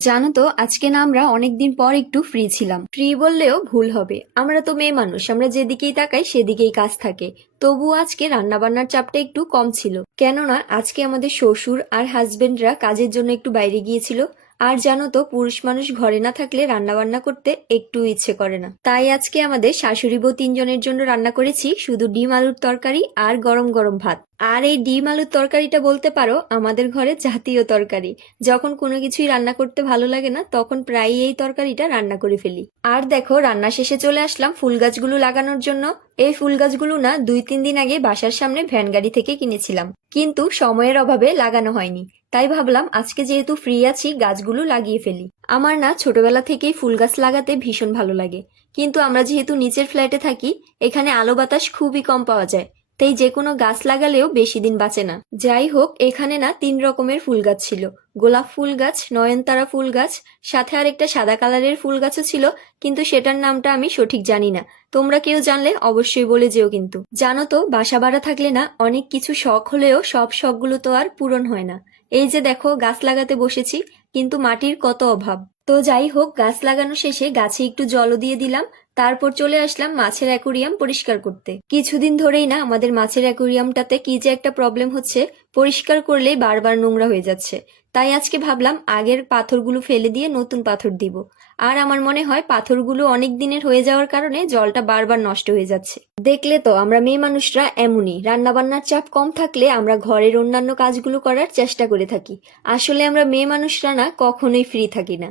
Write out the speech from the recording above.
জানো তো আজকে না আমরা অনেকদিন পর একটু ফ্রি ছিলাম। ফ্রি বললেও ভুল হবে, আমরা তো মেয়ে মানুষ, আমরা যেদিকেই তাকাই সেদিকেই কাজ থাকে। তবুও আজকে রান্না বান্নার চাপটা একটু কম ছিল, কেননা আজকে আমাদের শ্বশুর আর হাজবেন্ডরা কাজের জন্য একটু বাইরে গিয়েছিল। আর জানো তো পুরুষ মানুষ ঘরে না থাকলে রান্না বান্না করতে একটু ইচ্ছে করে না। তাই আজকে আমাদের শাশুড়ি বউ তিনজনের জন্য রান্না করেছি শুধু ডিম আলুর তরকারি আর গরম গরম ভাত। আর এই ডিম আলুর তরকারিটা বলতে পারো আমাদের ঘরে জাতীয় তরকারি। যখন কোনো কিছুই রান্না করতে ভালো লাগে না তখন প্রায়ই এই তরকারিটা রান্না করে ফেলি। আর দেখো রান্না শেষে চলে আসলাম ফুল গাছগুলো লাগানোর জন্য। এই ফুল গাছগুলো না 2-3 দিন আগে বাসার সামনে ভ্যান গাড়ি থেকে কিনেছিলাম, কিন্তু সময়ের অভাবে লাগানো হয়নি। তাই ভাবলাম আজকে যেহেতু ফ্রি আছি গাছগুলো লাগিয়ে ফেলি। আমার না ছোটবেলা থেকেই ফুল গাছ লাগাতে ভীষণ ভালো লাগে, কিন্তু আমরা যেহেতু নিচের ফ্ল্যাটে থাকি, এখানে আলো বাতাস খুবই কম পাওয়া যায়। তাই যে কোনো গাছ লাগালেও বেশি দিন বাঁচে না। যাই হোক, এখানে না 3 রকমের ফুল গাছ ছিল। গোলাপ ফুল গাছ, নয়নতারা ফুল গাছ, সাথে আর একটা সাদা কালারের ফুল গাছও ছিল, কিন্তু সেটার নামটা আমি সঠিক জানি না। তোমরা কেউ জানলে অবশ্যই বলে যেও। কিন্তু জানো তো বাসা ভাড়া থাকলে না অনেক কিছু শখ হলেও সব শখগুলো তো আর পূরণ হয় না। এই যে দেখো গাছ লাগাতে বসেছি, কিন্তু মাটির কত অভাব। তো যাই হোক, গাছ লাগানো শেষে গাছে একটু জলও দিয়ে দিলাম। তারপর চলে আসলাম মাছের অ্যাকুরিয়াম পরিষ্কার করতে। কিছুদিন ধরেই না আমাদের মাছের অ্যাকুরিয়ামটাতে কি যে একটা প্রবলেম হচ্ছে, পরিষ্কার করলেই বারবার নোংরা হয়ে যাচ্ছে। তাই আজকে ভাবলাম আগের পাথরগুলো ফেলে দিয়ে নতুন পাথর দিব। আর আমার মনে হয় পাথরগুলো অনেক দিনের হয়ে যাওয়ার কারণে জলটা বারবার নষ্ট হয়ে যাচ্ছে। দেখলে তো আমরা মেয়ে মানুষরা এমনই, রান্না বান্নার চাপ কম থাকলে আমরা ঘরের অন্যান্য কাজগুলো করার চেষ্টা করে থাকি। আসলে আমরা মেয়ে মানুষরা না কখনোই ফ্রি থাকি না।